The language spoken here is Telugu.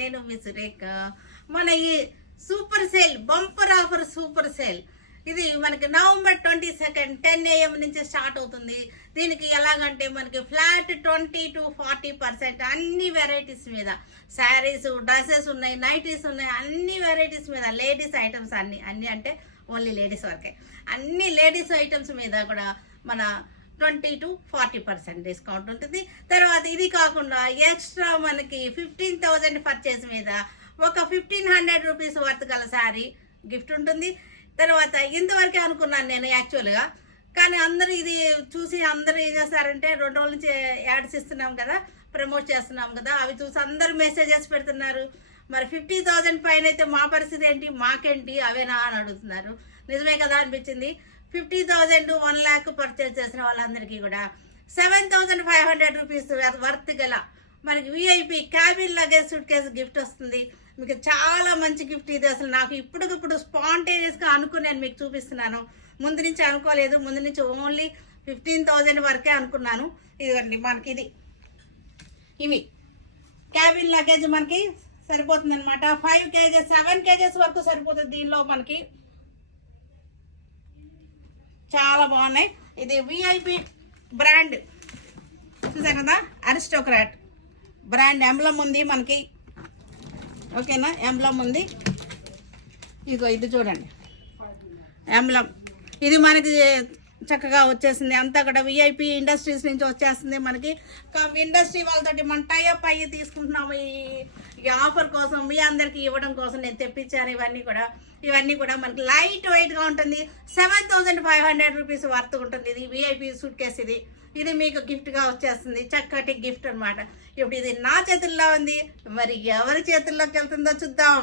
నేను మీ సురేఖ. మన ఈ super sale bumper offer super sale ఇది మనకి నవంబర్ 22 10 AM నుంచి స్టార్ట్ అవుతుంది. దీనికి ఎలాగంటే మనకి ఫ్లాట్ 20 to 40% అన్ని వెరైటీస్ మీద శారీస్, డ్రెస్సెస్ ఉన్నాయి, నైటీస్ ఉన్నాయి, అన్ని వెరైటీస్ మీద లేడీస్ ఐటమ్స్ అన్ని అంటే ఓన్లీ లేడీస్ వరకే, అన్ని లేడీస్ ఐటమ్స్ మీద కూడా మన 20 to 40% డిస్కౌంట్ ఉంటుంది. తర్వాత ఇది కాకుండా ఎక్స్ట్రా మనకి 15,000 పర్చేస్ మీద ఒక 1,500 రూపీస్ వర్త్ గల శారీ గిఫ్ట్ ఉంటుంది. తర్వాత ఇంతవరకే అనుకున్నాను నేను యాక్చువల్గా, కానీ అందరూ ఇది చూసి అందరూ ఏం చేస్తారంటే 2 రోజుల నుంచి యాడ్స్ ఇస్తున్నాం కదా, ప్రమోట్ చేస్తున్నాం కదా, అవి చూసి అందరూ మెసేజెస్ పెడుతున్నారు. మరి 50,000 పైన అయితే మా పరిస్థితి ఏంటి, మాకేంటి అవేనా అని అడుగుతున్నారు. నిజమే కదా అనిపించింది. 50,000 1 lakh పర్చేస్ చేసిన వాళ్ళందరికీ కూడా 7,500 రూపీస్ వర్త్ గల మనకి VIP cabin luggage suit case gift వస్తుంది. మీకు చాలా మంచి గిఫ్ట్ ఇది. అసలు నాకు ఇప్పుడు స్పాంటేనియస్గా అనుకుని నేను మీకు చూపిస్తున్నాను. ముందు నుంచి అనుకోలేదు, ముందు నుంచి ఓన్లీ 15,000 వరకే అనుకున్నాను. ఇదిగోండి మనకి ఇవి క్యాబిన్ లగేజ్ మనకి సరిపోతుంది అనమాట. 5 kgs 7 kgs వరకు సరిపోతుంది. దీనిలో మనకి చాలా బాగున్నాయి. ఇది విఐపి బ్రాండ్ చూసారు కదా, అరిస్టోక్రాట్ బ్రాండ్ ఎంబ్లం ఉంది మనకి, ఓకేనా, ఎంబ్లం ఉంది. ఇదిగో ఇది చూడండి ఎంబ్లం, ఇది మనకి చక్కగా వచ్చేసింది. అంతా కూడా విఐపి ఇండస్ట్రీస్ నుంచి వచ్చేస్తుంది. మనకి ఇండస్ట్రీ వాళ్ళతోటి మనం టైఅప్ అయ్యి తీసుకుంటున్నాము. ఈ ఆఫర్ కోసం మీ అందరికి ఇవ్వడం కోసం నేను తెప్పించాను. ఇవన్నీ కూడా మనకి లైట్ వెయిట్గా ఉంటుంది. 7,500 రూపీస్ వర్త్ ఉంటుంది. ఇది విఐపి సూట్ కేసు. ఇది మీకు గిఫ్ట్గా వచ్చేస్తుంది. చక్కటి గిఫ్ట్ అనమాట. ఇప్పుడు ఇది నా చేతుల్లో ఉంది, మరి ఎవరి చేతుల్లోకి వెళ్తుందో చూద్దాం.